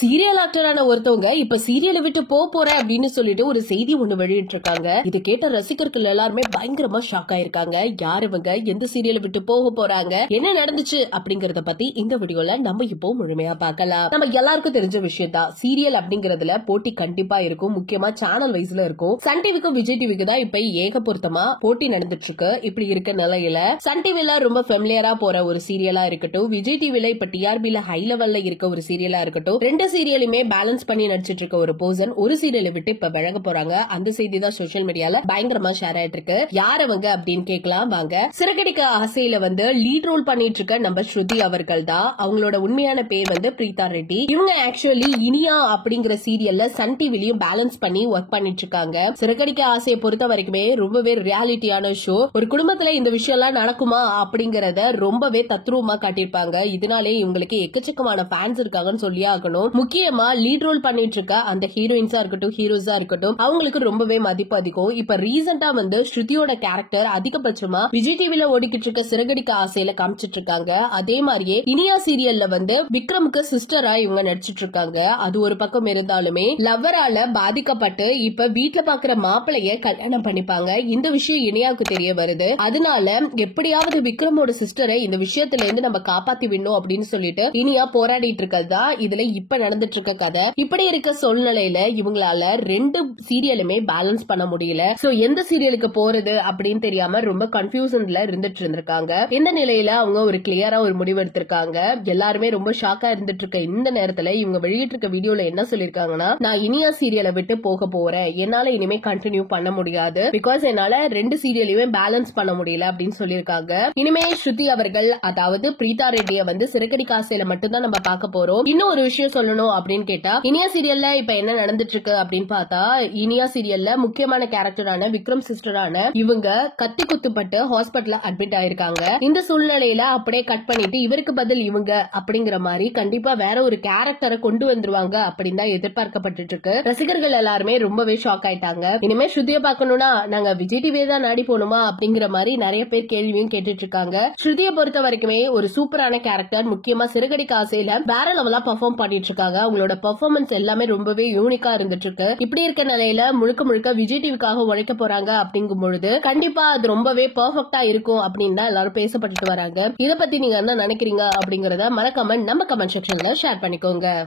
Serial ஆக்டரான ஒருத்தவங்க இப்ப சீரியலை விட்டு போறேன் அப்படின்னு சொல்லிட்டு ஒரு செய்தி ஒண்ணு வெளியிட்டு இருக்காங்க. இது கேட்ட ரசிகர்கள் எல்லாருமே பயங்கரமா ஷாக் ஆயிருக்காங்க. யார் இவங்க, எந்த சீரியலை விட்டு போறாங்க, என்ன நடந்துச்சு அப்படிங்கறத பத்தி இந்த வீடியோல நம்ம இப்போ முழுமையா பார்க்கலாம். நம்ம எல்லாருக்கும் தெரிஞ்ச விஷயம் தான், சீரியல் அப்படிங்கறதுல போட்டி கண்டிப்பா இருக்கும். முக்கியமா சேனல் வைஸ்ல இருக்கும். சன் டிவிக்கும் விஜய் டிவிக்கு தான் இப்ப ஏக பொருத்தமா போட்டி நடந்துட்டு இருக்கு. இப்படி இருக்க நிலையில சன் டிவில ரொம்ப ஃபெமிலியரா போற ஒரு சீரியலா இருக்கட்டும், விஜய் டிவில இப்ப டிஆர்பில ஹை லெவல்ல இருக்க ஒரு சீரியலா இருக்கட்டும், ரெண்டு சீரியலுமே பேலன்ஸ் பண்ணி நடிச்சிட்டு இருக்க ஒரு பர்சன் ஒரு சீரியலை விட்டு இப்ப விலக போறாங்க. அந்த செய்தி தான் சோசியல் மீடியால பயங்கரமா ஷேர் ஆயிட்டு இருக்கு. யார் அவங்க அப்படின்னு கேட்கலாம் வாங்க. சிறகடிக்க ஆசையில லீட் ரோல் பண்ணிட்டு இருக்க நம்ம ஸ்ருதி அவர்கள் தான். அவங்களோட உண்மையான பேர் பிரீதா ரெட்டி. இவங்க ஆக்சுவலி இனியா அப்படிங்கிற சீரியல்ல சன் டிவிலையும் பேலன்ஸ் பண்ணி ஒர்க் பண்ணிட்டு இருக்காங்க. சிறகடிக்க ஆசையை பொறுத்த வரைக்குமே ரொம்பவே ரியாலிட்டியான ஷோ. ஒரு குடும்பத்துல இந்த விஷயம் எல்லாம் நடக்குமா அப்படிங்கறத ரொம்பவே தத்ரூபமா காட்டியிருப்பாங்க. இதனாலே இவங்களுக்கு எக்கச்சக்கமான ஃபேன்ஸ் இருக்காங்கன்னு சொல்லி ஆகணும். முக்கியமா லீட் ரோல் பண்ணிட்டு இருக்க அந்த ஹீரோயின்ஸா இருக்கட்டும், ஹீரோஸா இருக்கட்டும், அவங்களுக்கு ரொம்பவே மதிப்பு அதிகம். இப்ப ரீசெண்டா ஸ்ருதியோட கேரக்டர் அதிகபட்சமா விஜய் டிவில ஓடிக்கிட்டு இருக்க சிறகடிக்க ஆசையில காமிச்சிட்டு இருக்காங்க. அதே மாதிரியே இனியா சீரியல்ல விக்ரமுக்கு சிஸ்டரா இவங்க நடிச்சிட்டு இருக்காங்க. அது ஒரு பக்கம் இருந்தாலுமே லவ்வரால பாதிக்கப்பட்டு இப்ப வீட்டுல பாக்குற மாப்பிளைய கல்யாணம் பண்ணிப்பாங்க. இந்த விஷயம் இனியாவுக்கு தெரிய வருது. அதனால எப்படியாவது விக்ரமோட சிஸ்டரை இந்த விஷயத்துல இருந்து நம்ம காப்பாத்தி விடணும் அப்படின்னு சொல்லிட்டு இனியா போராடிட்டு இருக்கதா இதுல இப்ப நடந்துட்டு இருக்க கதை. இப்படி இருக்க சூழ்நிலையில இவங்களால ரெண்டு சீரியலுமே பேலன்ஸ் பண்ண முடியல. சோ எந்த சீரியலுக்கு போறது அப்படின்னு தெரியாம ரொம்ப கன்ஃபியூஷன்ல இருந்துட்டு இருந்திருக்காங்க. இந்த நிலையில அவங்க ஒரு கிளியரா ஒரு முடிவு எடுத்திருக்காங்க. எல்லாருமே ரொம்ப ஷாக்கா இருந்துட்டு இருக்க இந்த நேரத்துல இவங்க வெளியிட்டு இருக்க வீடியோல என்ன சொல்லிருக்காங்கன்னா, நான் இனியா சீரியலை விட்டு போறேன், என்னால இனிமே கண்டினியூ பண்ண முடியாது, பிகாஸ் என்னால ரெண்டு சீரியலையுமே பேலன்ஸ் பண்ண முடியல அப்படின்னு சொல்லிருக்காங்க. இனிமே ஸ்ருதி அவர்கள், அதாவது பிரீதா ரெட்டிய சிறகடிக்க ஆசையில மட்டும் தான் நம்ம பார்க்க போறோம். இன்னும் ஒரு விஷயம் சொல்லணும் அப்படின்னு கேட்டா, இனியா சீரியல்ல இப்ப என்ன நடந்துட்டு இருக்கு அப்படின்னு பார்த்தா, இனியா சீரியல்ல முக்கியமான கேரக்டரான விக்ரம் சிஸ்டரான இவங்க கத்தி குத்துப்பட்டு ஹாஸ்பிட்டல்ல அட்மிட் ஆயிருக்காங்க. இந்த சூழ்நிலையில அப்படியே கட் பண்ணிட்டு இவருக்கு பதில் இவங்க அப்படிங்கிற மாதிரி கண்டிப்பா வேற ஒரு கேரக்டரை கொண்டு வந்துருவாங்க அப்படின்னு தான் எதிர்பார்க்கப்பட்டு இருக்கு. ரசிகர்கள் எல்லாருமே ரொம்பவே ஷாக் ஆயிட்டாங்க. இனிமே ஸ்ருதிய பாக்கணும்னா நாங்க விஜய் டிவி தான் நாடி போகணுமா அப்படிங்கிற மாதிரி நிறைய பேர் கேள்வியும் கேட்டுட்டு இருக்காங்க. ஸ்ருதிய பொறுத்த வரைக்குமே ஒரு சூப்பரான கேரக்டர். முக்கியமா சிறகடிக்க ஆசையில வேற லெவலா பெர்ஃபார்ம் பண்ணிட்டு இருக்காங்க. அவங்களோட பெர்ஃபார்மன்ஸ் எல்லாமே ரொம்பவே யூனிக்கா இருந்துட்டு இருக்கு. இப்படி இருக்க நிலையில முழுக்க முழுக்க விஜய் டிவிக்காக உழைக்க போறாங்க அப்படிங்கும் பொழுது கண்டிப்பா அது ரொம்பவே பெர்ஃபெக்ட்டா இருக்கும் அப்படின்னு தான் எல்லாரும் பேசப்பட்டு வராங்க. இத பத்தி நீங்க என்ன நினைக்கிறீங்க அப்படிங்கறத மறக்காம நம்ம கமெண்ட் செக்ஷன்ல ஷேர் பண்ணிக்கோங்க.